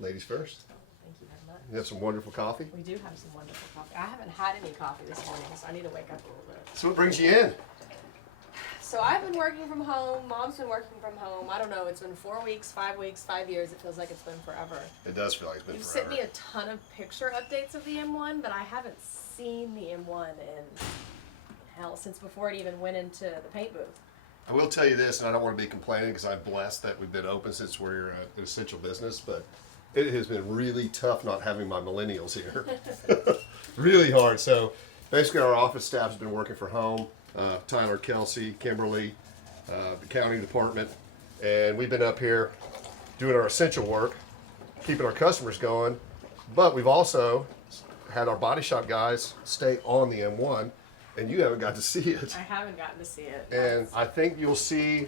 Ladies first. Oh, thank you very much. You have some wonderful coffee. We do have some wonderful coffee. I haven't had any coffee this morning, so I need to wake up a little bit. So what brings you in? So I've been working from home. Mom's been working from home. I don't know. It's been 4 weeks, 5 weeks, 5 years. It feels like it's been forever. It does feel like it's been You've forever. sent me a ton of picture updates of the M1, but I haven't seen the M1 in, hell, since before it even went into the paint booth. I will tell you this, and I don't want to be complaining because I'm blessed that we've been open since we're an essential business, but it has been really tough not having my millennials here. Really hard. So basically our office staff's been working from home. Tyler, Kelsey, Kimberly, the county department, and we've been up here doing our essential work, keeping our customers going, but we've also had our body shop guys stay on the M1, and you haven't got to see it. I haven't gotten to see it. And I think you'll see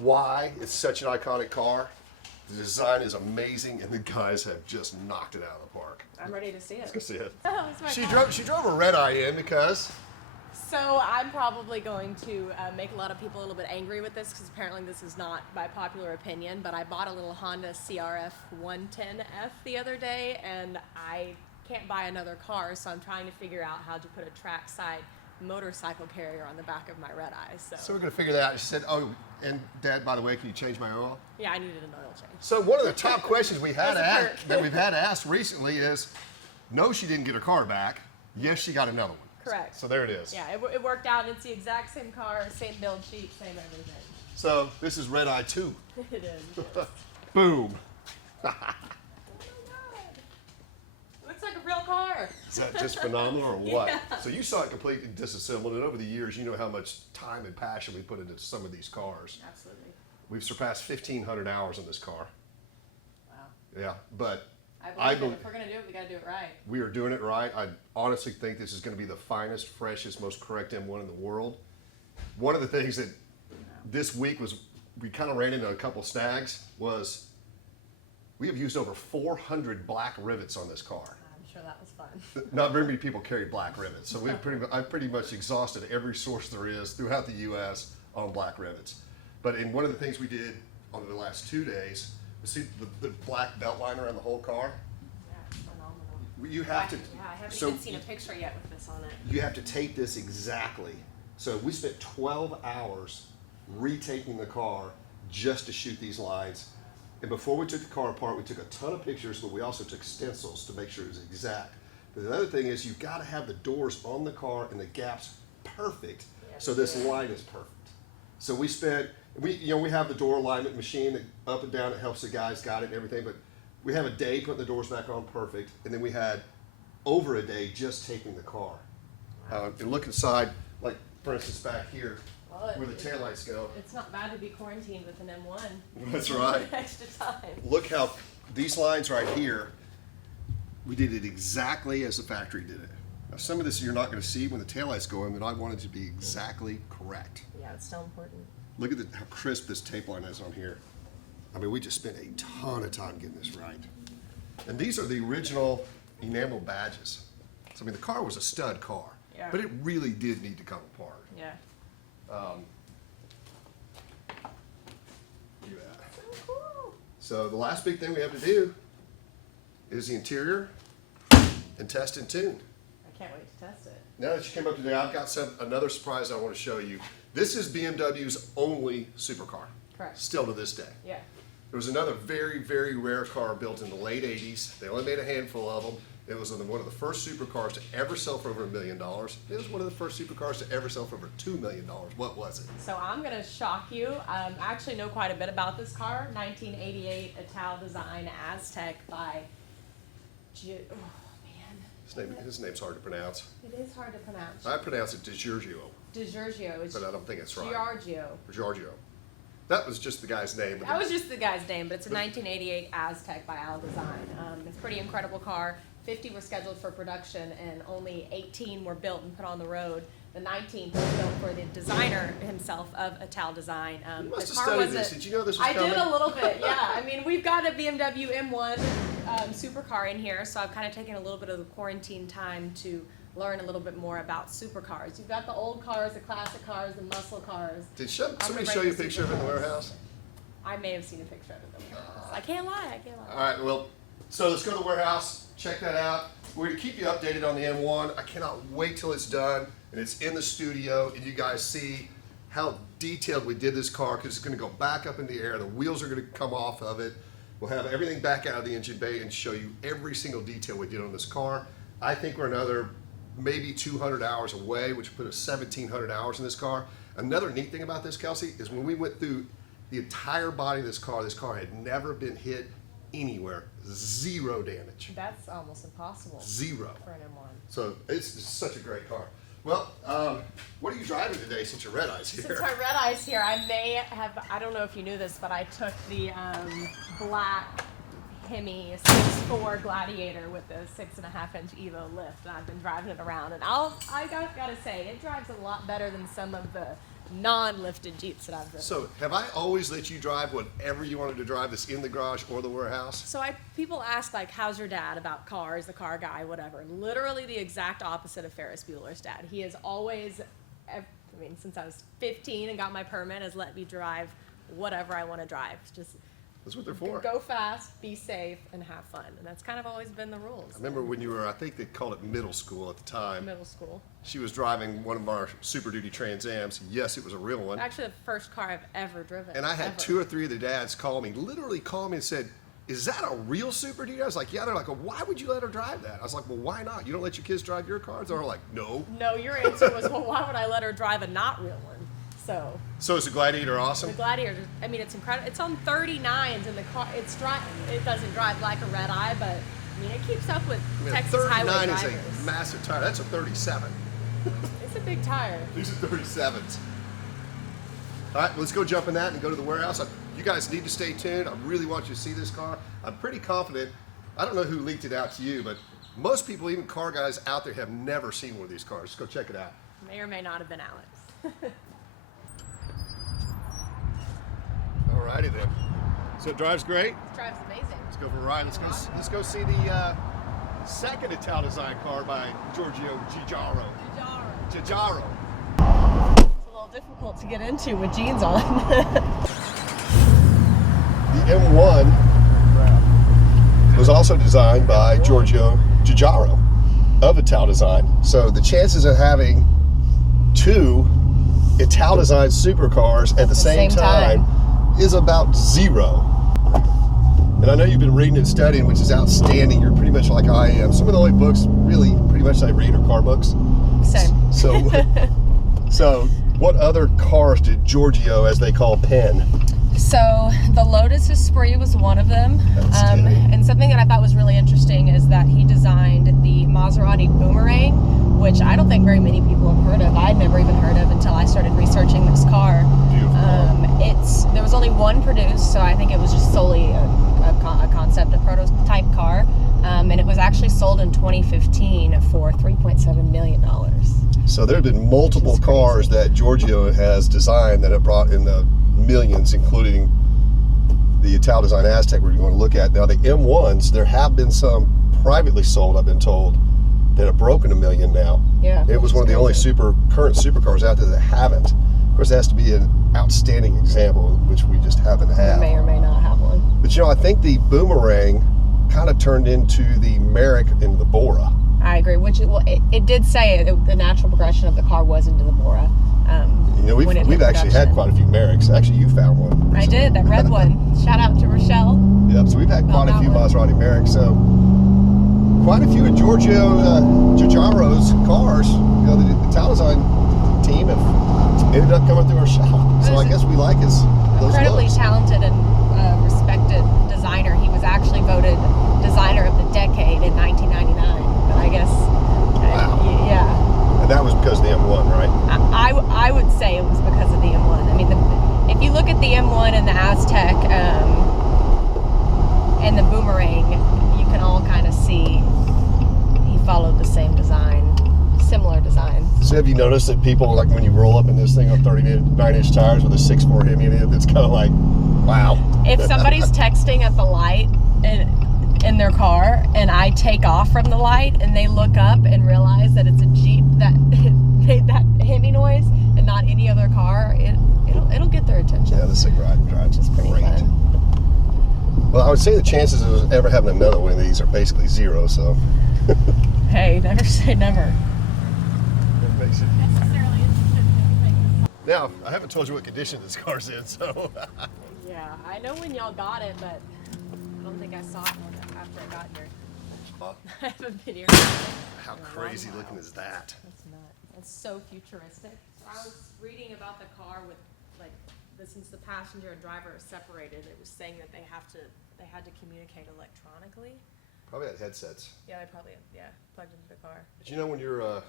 why it's such an iconic car. The design is amazing, and the guys have just knocked it out of the park. I'm ready to see it. Let's go see it. Oh, it's my She drove a red eye in because So I'm probably going to make a lot of people a little bit angry with this because apparently this is not by popular opinion, but I bought a little Honda CRF 110F the other day and I can't buy another car, so I'm trying to figure out how to put a trackside motorcycle carrier on the back of my red eye. so we're gonna figure that out. She said, "Oh, and Dad, by the way, can you change my oil?" Yeah, I needed an oil change. So one of the top questions we had As a perk. that we've had asked recently is, no, she didn't get her car back. Yes, she got another one. Correct. So there it is. Yeah, it worked out. It's the exact same car, same build sheet, same everything. So this is Red Eye 2. It is. Boom. Oh my God. Looks like a real car. Is that just phenomenal or what? Yeah. So you saw it completely disassembled, and over the years, you know how much time and passion we put into some of these cars. Absolutely. We've surpassed 1,500 hours on this car. Wow. Yeah, but I believe if we're gonna do it, we gotta do it right. we are doing it right. I honestly think this is going to be the finest, freshest, most correct M1 in the world. One of the things that this week was, we kind of ran into a couple snags, was we have used over 400 black rivets on this car. I'm sure that was fun. Not very many people carry black rivets, so I've pretty much exhausted every source there is throughout the U.S. on black rivets. But in one of the things we did on the last 2 days, see the black belt liner on the whole car. Yeah, it's phenomenal. You have to. Yeah, I haven't so even seen a picture yet with this on it. you have to tape this exactly. So we spent 12 hours retaking the car just to shoot these lines. And before we took the car apart, we took a ton of pictures, but we also took stencils to make sure it was exact. But the other thing is you've got to have the doors on the car and the gaps perfect, so this line is perfect. So we have the door alignment machine that up and down, it helps the guys got it and everything, but we have a day putting the doors back on perfect, and then we had over a day just taping the car. And look inside, like for instance back here, Well, where the taillights go. It's not bad to be quarantined with an M1. That's right. Extra time. Look how these lines right here, we did it exactly as the factory did it. Now some of this you're not going to see when the taillights go in, but I wanted it to be exactly correct. Yeah, it's so important. Look at how crisp this tape line is on here. I mean, we just spent a ton of time getting this right. And these are the original enamel badges. So I mean, the car was a stud car, Yeah. but it really did need to come apart. Yeah. Look at that. So cool. So the last big thing we have to do is the interior and test and tune. I can't wait to test it. Now that you came up today, I've got another surprise I want to show you. This is BMW's only supercar. Correct. Still to this day. Yeah. There was another very, very rare car built in the late 80s. They only made a handful of them. It was one of the first supercars to ever sell for over $1 million. It was one of the first supercars to ever sell for over $2 million. What was it? So I'm gonna shock you. I actually know quite a bit about this car. 1988 Italdesign Aztec by His name's hard to pronounce. It is hard to pronounce. I pronounce it Giugiaro, Giugiaro. It's but I don't think it's right. Giorgio. Giorgio. That was just the guy's name. but That was just the guy's name, but it's a 1988 Aztec by Italdesign. It's a pretty incredible car. 50 were scheduled for production, and only 18 were built and put on the road. The 19th was built for the designer himself of Italdesign. You must the have car studied was this. Did you know this was I coming? did a little bit, yeah. I mean, we've got a BMW M1 supercar in here, so I've kind of taken a little bit of the quarantine time to learn a little bit more about supercars. You've got the old cars, the classic cars, the muscle cars. Did somebody I'm show gonna you a break picture of it in the supercars. warehouse? I may have seen a picture of it in the warehouse. I can't lie. All right, well, so let's go to the warehouse, check that out. We're gonna keep you updated on the M1. I cannot wait till it's done and it's in the studio and you guys see how detailed we did this car, because it's gonna go back up in the air. The wheels are gonna come off of it. We'll have everything back out of the engine bay and show you every single detail we did on this car. I think we're another maybe 200 hours away, which put us 1,700 hours in this car. Another neat thing about this, Kelsey, is when we went through the entire body of this car had never been hit anywhere. 0 damage. That's almost impossible. 0. For an M1. So it's such a great car. Well, what are you driving today since your red eye's here? Since my red eye's here, I may have, I don't know if you knew this, but I took the black Hemi 6.4 Gladiator with the 6.5-inch Evo lift, and I've been driving it around, and I gotta say, it drives a lot better than some of the non-lifted Jeeps that I've driven. So have I always let you drive whatever you wanted to drive that's in the garage or the warehouse? So people ask, like, how's your dad about cars, the car guy, whatever. Literally the exact opposite of Ferris Bueller's dad. He has always, since I was 15 and got my permit, has let me drive whatever I want to drive. Just That's what they're for. go fast, be safe, and have fun. And that's kind of always been the rules. I remember when you were, I think they called it middle school at the time. Middle school. She was driving one of our Super Duty Trans Ams. Yes, it was a real one. Actually, the first car I've ever driven. And I had ever. 2 or 3 of the dads literally call me and said, is that a real Super Duty? I was like, yeah. They're like, well, why would you let her drive that? I was like, well, why not? You don't let your kids drive your cars? They're like, no. No, your answer was, well, why would I let her drive a not real one? So is the Gladiator awesome? The Gladiator, I mean, it's incredible. It's on 39s in the car. It doesn't drive like a red eye, but I mean, it keeps up with Texas highway drivers. 39 is a massive tire. That's a 37. It's a big tire. These are 37s. All right, let's go jump in that and go to the warehouse. You guys need to stay tuned. I really want you to see this car. I'm pretty confident. I don't know who leaked it out to you, but most people, even car guys out there, have never seen one of these cars. Let's go check it out. May or may not have been Alex. Alrighty then. So it drives great. It drives amazing. Let's go for a ride. Let's go see the second Italdesign car by Giugiaro. Giugiaro. It's a little difficult to get into with jeans on. The M1 was also designed by Giugiaro of Italdesign. So the chances of having 2 Italdesign supercars at the same time is about 0. And I know you've been reading and studying, which is outstanding. You're pretty much like I am. Some of the only books really pretty much I read are car books. Same. So what other cars did Giorgio, as they call, pen? So the Lotus Esprit was one of them. And something that I thought was really interesting is that he designed the Maserati Boomerang, which I don't think very many people have heard of. I'd never even heard of until I started researching this car. There was only one produced, so I think it was just solely a concept, a prototype car, and it was actually sold in 2015 for $3.7 million. So there have been multiple cars that Giorgio has designed that have brought in the millions, including the Italdesign Aztec we're going to look at. Now the M1s, there have been some privately sold, I've been told, that have broken $1 million now. Yeah. It was one of the only current supercars out there that haven't. Of course, it has to be an outstanding example, which we just happen to have. We may or may not have one. But you know, I think the Boomerang kind of turned into the Merrick and the Bora. I agree. It did say the natural progression of the car was into the Bora. You know, we've actually had quite a few Merricks. Actually, you found one. I did, that red one. Shout out to Rochelle. Yep, so we've had quite a few Maserati Merricks. So quite a few of Giugiaro's cars, you know, the Italdesign team have ended up coming through our shop. So I guess we like those incredibly looks. Talented and respected designer. He was actually voted designer of the decade in 1999. But I guess, yeah. And that was because of the M1, right? I would say it was because of the M1. I mean, if you look at the M1 and the Aztec and the Boomerang, you can all kind of see he followed the same design, similar designs. So have you noticed that people, like when you roll up in this thing on 39-inch tires with a 6.4 Hemi in it, it's kind of like, wow. If somebody's texting at the light in their car and I take off from the light and they look up and realize that it's a Jeep that made that Hemi noise and not any other car, it'll get their attention. Yeah, this thing drives which is pretty fun. Well, I would say the chances of us ever having another one of these are basically zero, so. Hey, never say never. Now, I haven't told you what condition this car's in, so. Yeah, I know when y'all got it, but I don't think I saw it after I got here. I haven't been here. How crazy looking is that? That's nuts. That's so futuristic. I was reading about the car with, like, since the passenger and driver are separated, it was saying that they had to communicate electronically. Probably had headsets. Yeah, they probably plugged into the car. But you know when you're,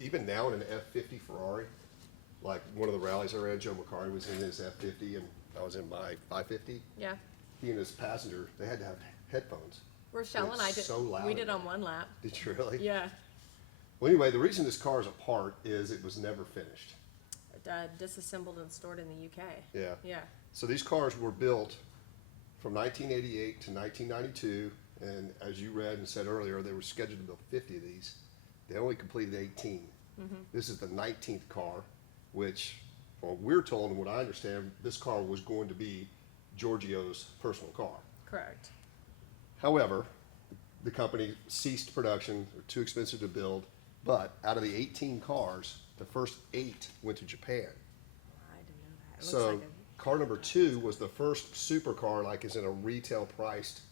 even now in an F50 Ferrari, like one of the rallies I ran, Joe McCarty was in his F50 and I was in my 550. Yeah. He and his passenger, they had to have headphones. Rochelle and I did. So loud. We did on one lap. Did you really? Yeah. Well, anyway, the reason this car is apart is it was never finished. Disassembled and stored in the UK. Yeah. Yeah. So these cars were built from 1988 to 1992, and as you read and said earlier, they were scheduled to build 50 of these. They only completed 18. This is the 19th car, which, well, we're told and what I understand, this car was going to be Giugiaro's personal car. Correct. However, the company ceased production, they're too expensive to build, but out of the 18 cars, the first 8 went to Japan. I didn't know that. It looks So like car number 2 was the first supercar, like is in a retail priced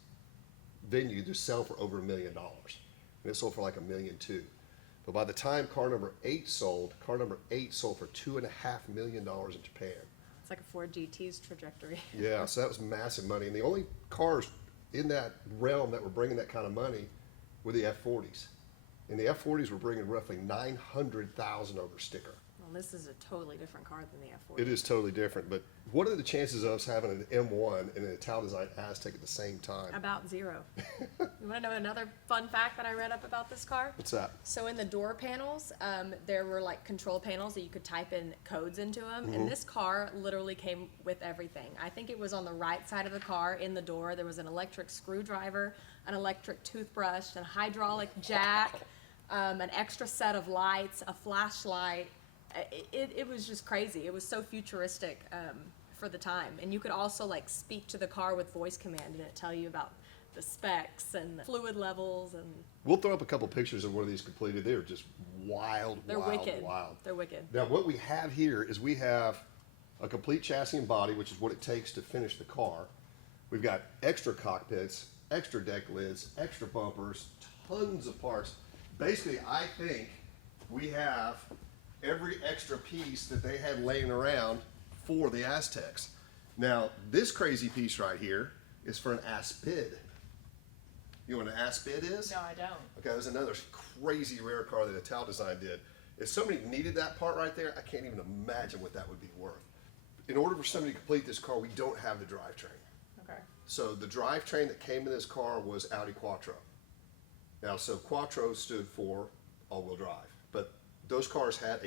venue to sell for over $1 million. And it sold for like $1.2 million. But by the time car number 8 sold, car number 8 sold for $2.5 million in Japan. it's like a Ford GT's trajectory. Yeah, so that was massive money. And the only cars in that realm that were bringing that kind of money were the F40s. And the F40s were bringing roughly 900,000 over sticker. Well, this is a totally different car than the F40. It is totally different, but what are the chances of us having an M1 and an Italdesign Aztec at the same time? About 0. You want to know another fun fact that I read up about this car? What's that? So in the door panels, there were like control panels that you could type in codes into them, and this car literally came with everything. I think it was on the right side of the car in the door. There was an electric screwdriver, an electric toothbrush, a hydraulic jack, an extra set of lights, a flashlight. It was just crazy. It was so futuristic for the time, and you could also like speak to the car with voice command, and it tell you about the specs and fluid levels, and We'll throw up a couple pictures of one of these completed. They're just wild, they're wild, wicked. wild. They're wicked. Now what we have here is we have a complete chassis and body, which is what it takes to finish the car. We've got extra cockpits, extra deck lids, extra bumpers, tons of parts. Basically, I think we have every extra piece that they had laying around for the Aztecs. Now, this crazy piece right here is for an Aspid. You know what an Aspid is? No, I don't. Okay, there's another crazy rare car that Italdesign did. If somebody needed that part right there, I can't even imagine what that would be worth. In order for somebody to complete this car, we don't have the drivetrain. Okay. So the drivetrain that came in this car was Audi Quattro. Now, so Quattro stood for all-wheel drive, but those cars had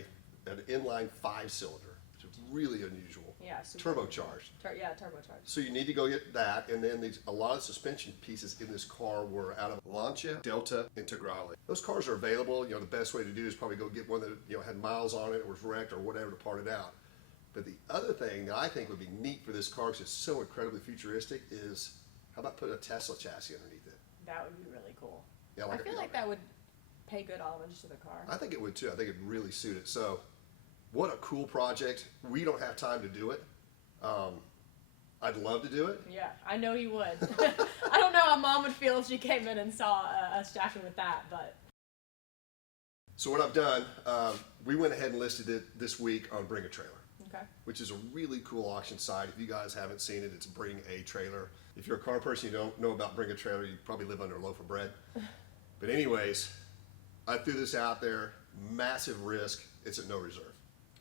an inline 5-cylinder, which is really unusual. Yeah. Super Turbocharged. Turbocharged. So you need to go get that, and then a lot of suspension pieces in this car were out of Lancia, Delta, Integrale. Those cars are available. You know, the best way to do is probably go get one that had miles on it, or was wrecked, or whatever to part it out. But the other thing that I think would be neat for this car, because it's so incredibly futuristic, is how about putting a Tesla chassis underneath it? That would be really cool. Yeah, I feel like that would pay good homage to the car. I think it would too. I think it'd really suit it. So, what a cool project. We don't have time to do it. I'd love to do it. Yeah, I know you would. I don't know how Mom would feel if she came in and saw us jacking with that, but. So what I've done, we went ahead and listed it this week on Bring a Trailer. Okay. Which is a really cool auction site. If you guys haven't seen it, it's Bring a Trailer. If you're a car person, you don't know about Bring a Trailer, you probably live under a loaf of bread. But anyways, I threw this out there, massive risk, it's at no reserve.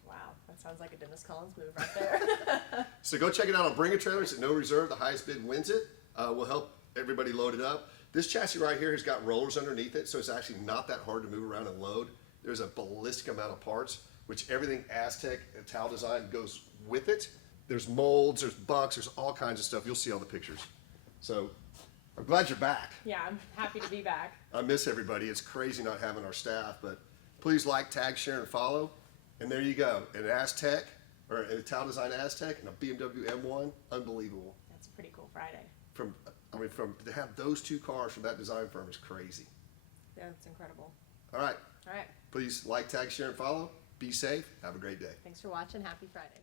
Wow, that sounds like a Dennis Collins move right there. So go check it out on Bring a Trailer, it's at no reserve, the highest bid wins it. We'll help everybody load it up. This chassis right here has got rollers underneath it, so it's actually not that hard to move around and load. There's a ballistic amount of parts, which everything Aztec and Italdesign goes with it. There's molds, there's bucks, there's all kinds of stuff. You'll see all the pictures. So I'm glad you're back. Yeah, I'm happy to be back. I miss everybody. It's crazy not having our staff, but please like, tag, share, and follow. And there you go. An Aztec, or an Italdesign Aztec, and a BMW M1. Unbelievable. That's a pretty cool Friday. From to have those two cars from that design firm is crazy. Yeah, that's incredible. All right. All right. Please like, tag, share, and follow. Be safe. Have a great day. Thanks for watching. Happy Friday.